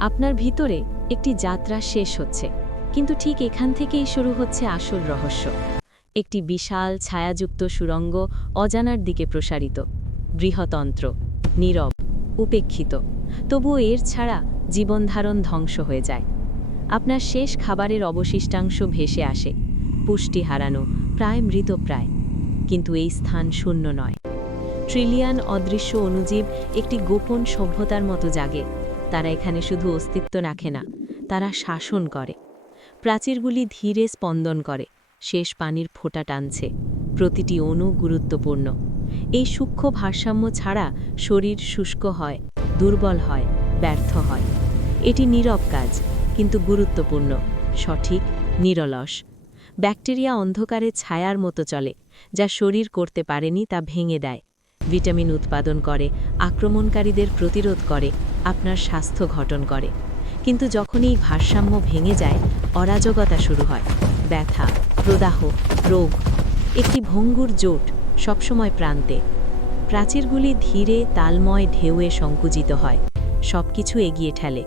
আপনার ভিতরে একটি যাত্রা শেষ হচ্ছে, কিন্তু ঠিক এখান থেকেই শুরু হচ্ছে আসল রহস্য। একটি বিশাল ছায়াযুক্ত সুড়ঙ্গ, অজানার দিকে প্রসারিত, বৃহতন্ত্র, নীরব, উপেক্ষিত। তবুও এর ছাড়া জীবনধারণ ধ্বংস হয়ে যায়। আপনার শেষ খাবারের অবশিষ্টাংশ ভেসে আসে, পুষ্টি হারানো, প্রায় মৃতপ্রায়। কিন্তু এই স্থান শূন্য নয়। ট্রিলিয়ন অদৃশ্য অণুজীব একটি গোপন সভ্যতার মতো জাগে। তারা এখানে শুধু অস্তিত্ব রাখে না, তারা শাসন করে। প্রাচীরগুলি ধীরে স্পন্দন করে, শেষ পানির ফোঁটা টানছে। প্রতিটি অণু গুরুত্বপূর্ণ। এই সূক্ষ্ম ভারসাম্য ছাড়া শরীর শুষ্ক হয়, দুর্বল হয়, ব্যর্থ হয়। এটি নীরব কাজ, কিন্তু গুরুত্বপূর্ণ, সঠিক, নিরলস। ব্যাকটেরিয়া অন্ধকারে ছায়ার মতো চলে, যা শরীর করতে পারেনি তা ভেঙে দেয়। ভিটামিন উৎপাদন করে, আক্রমণকারীদের প্রতিরোধ করে, আপনার স্বাস্থ্য গঠন করে। কিন্তু যখন এই ভারসাম্য ভেঙে যায়, অরাজকতা শুরু হয়। ব্যথা, প্রদাহ, রোগ। একটি ভঙ্গুর জোট, সবসময় প্রান্তে। প্রাচীরগুলি ধীরে তালময় ঢেউয়ে সংকুচিত হয়, সবকিছু এগিয়ে ঠেলে।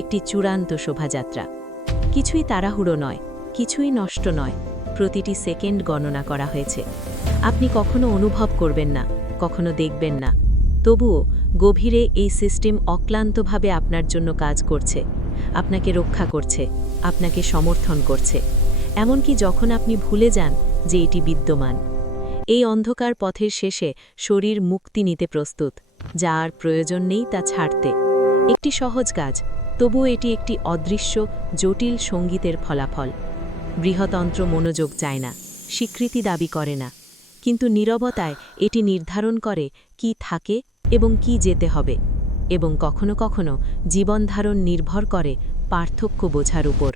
একটি চূড়ান্ত শোভাযাত্রা। কিছুই তাড়াহুড়ো নয়, কিছুই নষ্ট নয়, প্রতিটি সেকেন্ড গণনা করা হয়েছে। আপনি কখনো অনুভব করবেন না, কখনো দেখবেন না। তবুও গভীরে এই সিস্টেম অক্লান্তভাবে আপনার জন্য কাজ করছে, আপনাকে রক্ষা করছে, আপনাকে সমর্থন করছে। এমনকি যখন আপনি ভুলে যান যে এটি বিদ্যমান। এই অন্ধকার পথের শেষে শরীর মুক্তি নিতে প্রস্তুত, যা আর প্রয়োজন নেই তা ছাড়তে। একটি সহজ কাজ, তবুও এটি একটি অদৃশ্য, জটিল সঙ্গীতের ফলাফল। বৃহতন্ত্র মনোযোগ চায় না, স্বীকৃতি দাবি করে না, কিন্তু নীরবতায় এটি নির্ধারণ করে কি থাকে এবং কি যেতে হবে। এবং কখনো কখনো জীবনধারণ নির্ভর করে পার্থক্য বোঝার উপর।